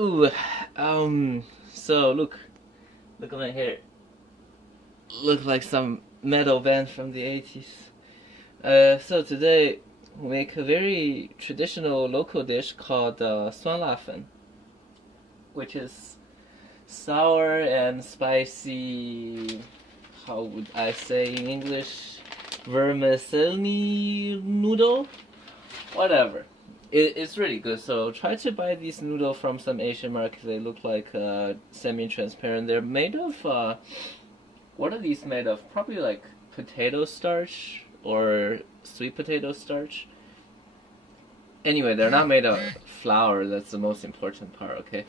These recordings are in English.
Hello. So look at my hair. Look like some metal band from the 80s. So today we make a very traditional local dish called 酸辣粉, which is sour and spicy. How would I say in English? Vermicelli noodle, whatever. It's really good. So try to buy these noodles from some Asian market. They look like semi-transparent. They're made of what are these made of? Probably like potato starch or sweet potato starch. Anyway, they're not made of flour. That's the most important part. Okay.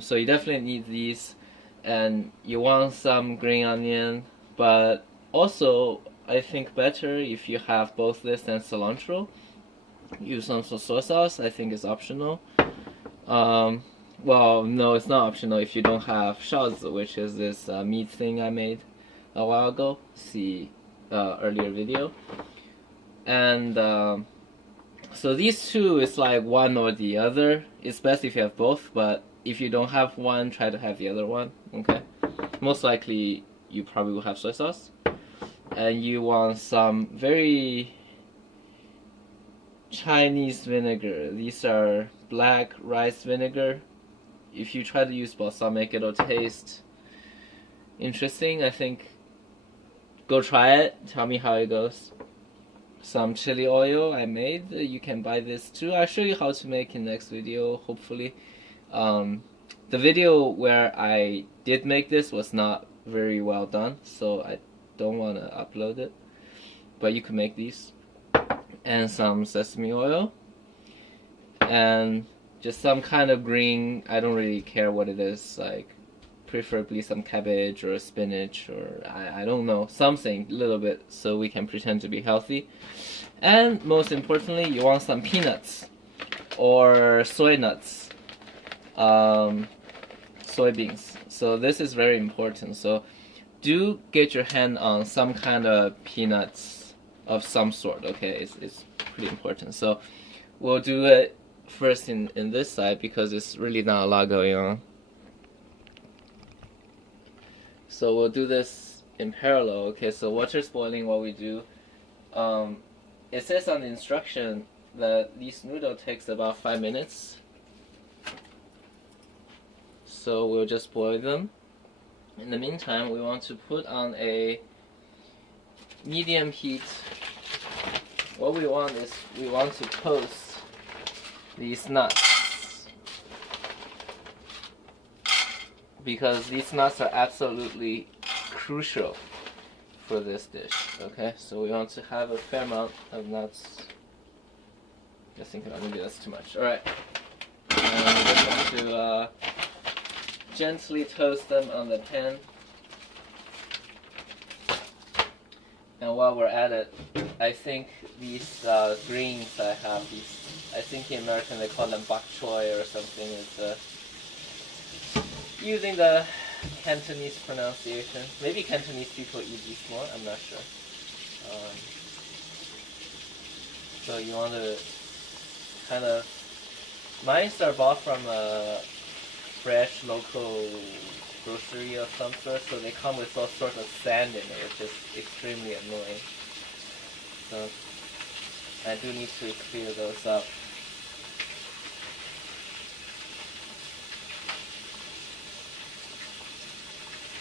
So you definitely need these, and you want some green onion, but also I think better if you have both this and cilantro. Use some soy sauce. I think is optional. Well, no, it's not optional if you don't have 臊子, which is this meat thing I made a while ago. See earlier video. And so these two is like one or the other. It's best if you have both, but if you don't have one, try to have the other one. Okay. Most likely you probably will have soy sauce, and you want some very Chinese vinegar. These are black rice vinegar. If you try to use balsamic, it'll taste interesting. I think go try it. Tell me how it goes. Some chili oil I made. You can buy this too. I'll show you how to make in next video, hopefully. The video where I did make this was not very well done, so I don't want to upload it. But you can make these. And some sesame oil. And just some kind of green, I don't really care what it is, like preferably some cabbage or spinach or I don't know, something a little bit so we can pretend to be healthy. And most importantly, you want some peanuts or soy nuts, soybeans. So this is very important. So do get your hand on some kind of peanuts of some sort, okay? It's pretty important. So we'll do it first in this side because it's really not a lot going on. So we'll do this in parallel. Okay, so water's boiling while we do. It says on the instruction that this noodle takes about 5 minutes. So we'll just boil them. In the meantime, we want to put on a medium heat. What we want is we want to toast these nuts, because these nuts are absolutely crucial for this dish. Okay, so we want to have a fair amount of nuts. Just thinking about maybe that's too much. Alright, and we're just going to gently toast them on the pan. And while we're at it, I think these greens I have, I think in American they call them bok choy or something. It's using the Cantonese pronunciation. Maybe Cantonese people eat these more, I'm not sure. So you want to kind of, mine are bought from a fresh local grocery of some sort, so they come with all sorts of sand in it, which is extremely annoying. So I do need to clear those up.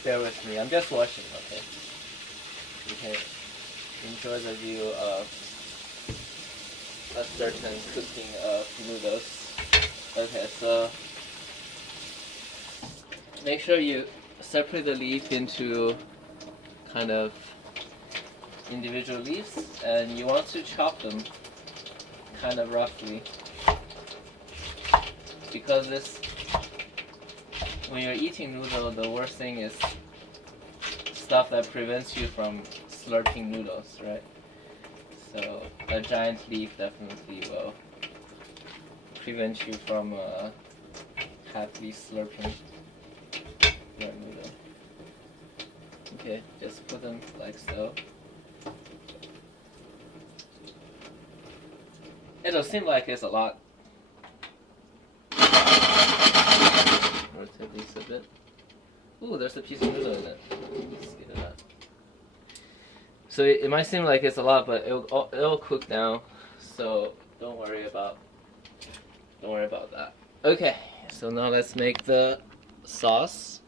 Bear with me, I'm just washing, okay? You can enjoy the view of a certain cooking of noodles. Okay, so make sure you separate the leaf into kind of individual leaves, and you want to chop them kind of roughly, because this, when you're eating noodle, the worst thing is stuff that prevents you from slurping noodles, right? So a giant leaf definitely will prevent you from happily slurping your noodle. Okay, just put them like so. It'll seem like it's a lot. Ooh, there's a piece of noodle in it. Let's get it out. So it might seem like it's a lot, but it'll cook down. So don't worry about that. Okay, so now let's make the sauce.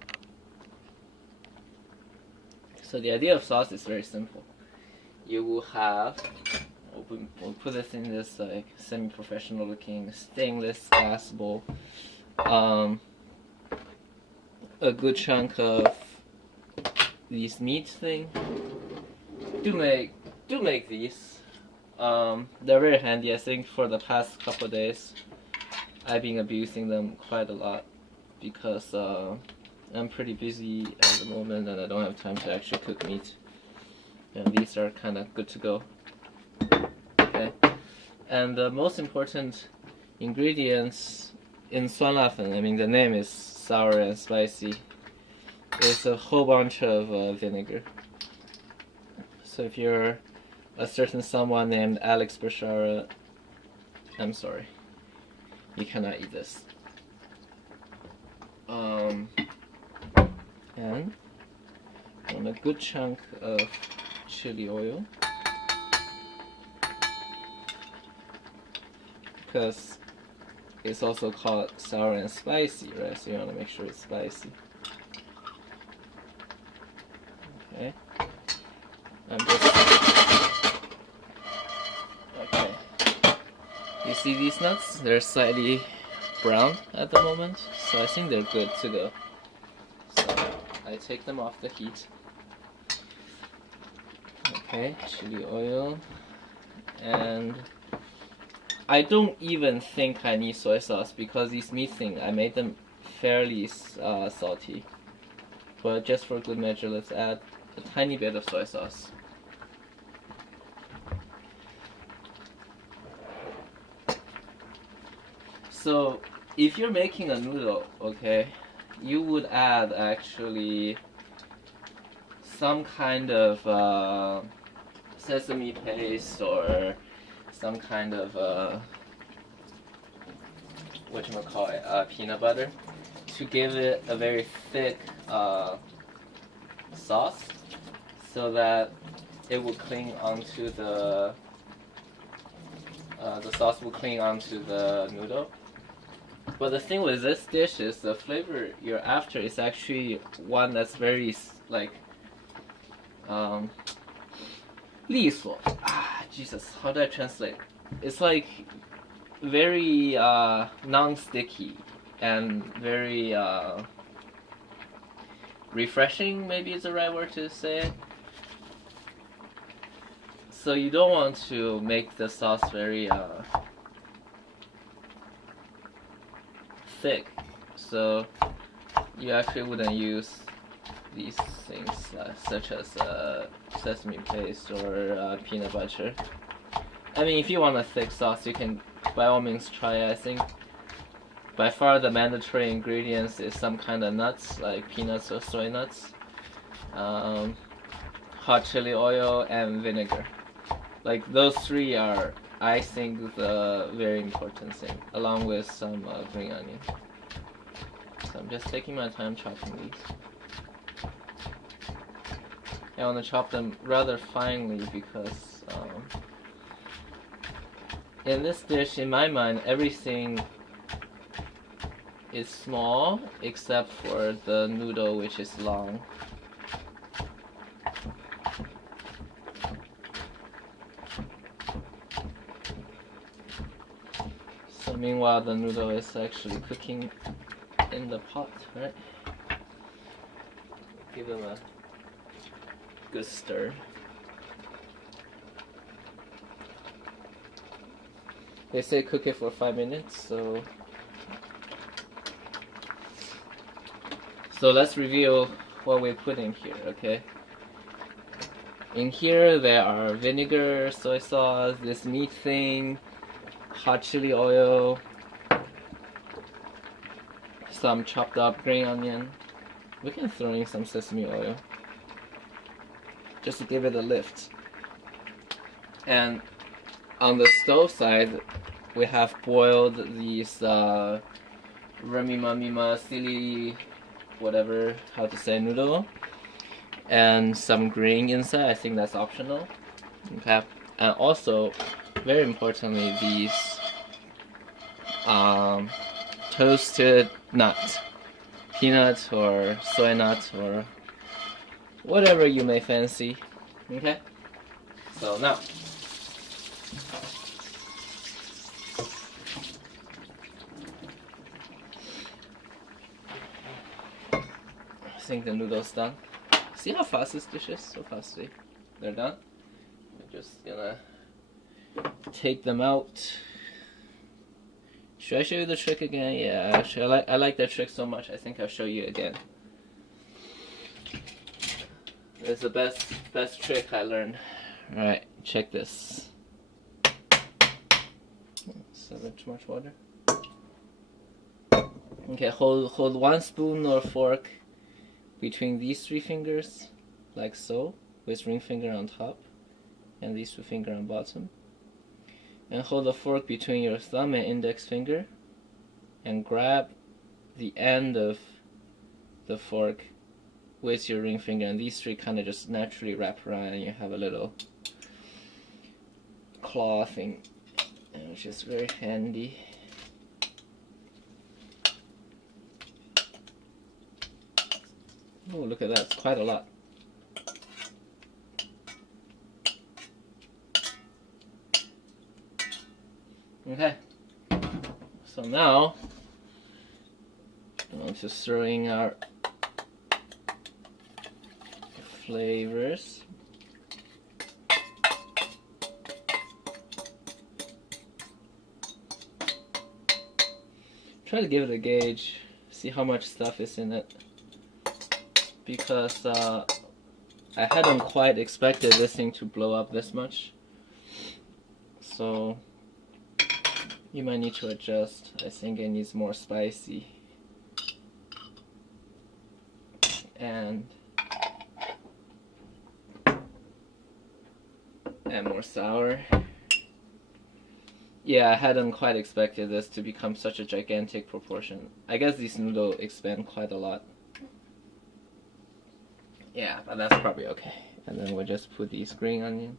So the idea of sauce is very simple. You will have, we'll put this in this like semi-professional looking stainless glass bowl. A good chunk of these meat thing. Do make these. They're very handy. I think for the past couple of days, I've been abusing them quite a lot because I'm pretty busy at the moment and I don't have time to actually cook meat. And these are kind of good to go. Okay. And the most important ingredients in 酸辣粉, I mean the name is sour and spicy, is a whole bunch of vinegar. So if you're a certain someone named Alex Bashara, I'm sorry, you cannot eat this. And a good chunk of chili oil, because it's also called sour and spicy, right? So you want to make sure it's spicy. Okay. Okay. You see these nuts? They're slightly brown at the moment, so I think they're good to go. So I take them off the heat. Okay, chili oil, and I don't even think I need soy sauce because these meat things, I made them fairly salty. But just for good measure, let's add a tiny bit of soy sauce. So if you're making a noodle, okay, you would add actually some kind of sesame paste or some kind of peanut butter to give it a very thick sauce, so that it will cling onto the sauce will cling onto the noodle. But the thing with this dish is the flavor you're after is actually one that's very like 利索. Jesus, how do I translate? It's like very non-sticky and very refreshing, maybe is the right word to say it. So you don't want to make the sauce very thick. So you actually wouldn't use these things such as sesame paste or peanut butter. I mean, if you want a thick sauce, you can by all means try it. I think by far the mandatory ingredients is some kind of nuts, like peanuts or soy nuts, hot chili oil, and vinegar. Like those three are, I think, the very important thing, along with some green onion. So I'm just taking my time chopping these. I want to chop them rather finely because in this dish, in my mind, everything is small except for the noodle, which is long. So meanwhile, the noodle is actually cooking in the pot, right? Give them a good stir. They say cook it for 5 minutes, so let's review what we put in here, okay? In here there are vinegar, soy sauce, this meat thing, hot chili oil, some chopped up green onion. We can throw in some sesame oil just to give it a lift. And on the stove side, we have boiled these Vermicelli whatever, how to say, noodle, and some green inside. I think that's optional. Okay, and also, very importantly, these toasted nuts, peanut or soy nut or whatever you may fancy. Okay, so now I think the noodle's done. See how fast this dish is? So fast. They're done. I'm just gonna take them out. Should I show you the trick again? Yeah, actually, I like that trick so much. I think I'll show you again. It's the best trick I learned. All right, check this. Is that too much water? Okay, hold 1 spoon or fork between these 3 fingers, like so, with ring finger on top, and these 2 fingers on bottom. And hold the fork between your thumb and index finger, and grab the end of the fork with your ring finger, and these 3 kind of just naturally wrap around, and you have a little claw thing, which is very handy. Oh, look at that, it's quite a lot. Okay, so now I'm just throwing our flavors. Try to give it a gauge, see how much stuff is in it, because I hadn't quite expected this thing to blow up this much, so you might need to adjust. I think it needs more spicy and more sour. Yeah, I hadn't quite expected this to become such a gigantic proportion. I guess these noodles expand quite a lot. Yeah, but that's probably okay. And then we'll just put these green onion.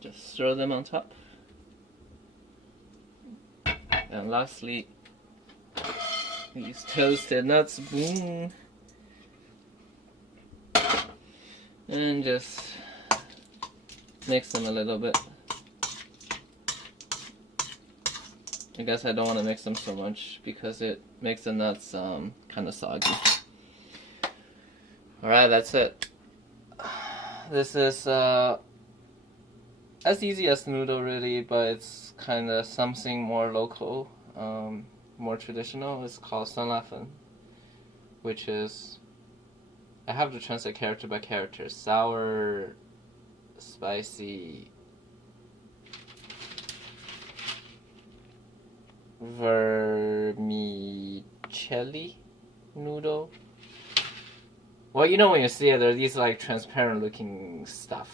Just throw them on top. And lastly, these toasted nuts. Boom. And just mix them a little bit. I guess I don't want to mix them so much because it makes the nuts kind of soggy. Alright, that's it. This is as easy as noodle really, but it's kind of something more local, more traditional. It's called sunlafen, which is, I have to translate character by character. Sour, spicy, vermicelli noodle. Well, you know when you see it, there are these like transparent looking stuff.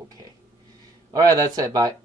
Okay. Alright, that's it. Bye.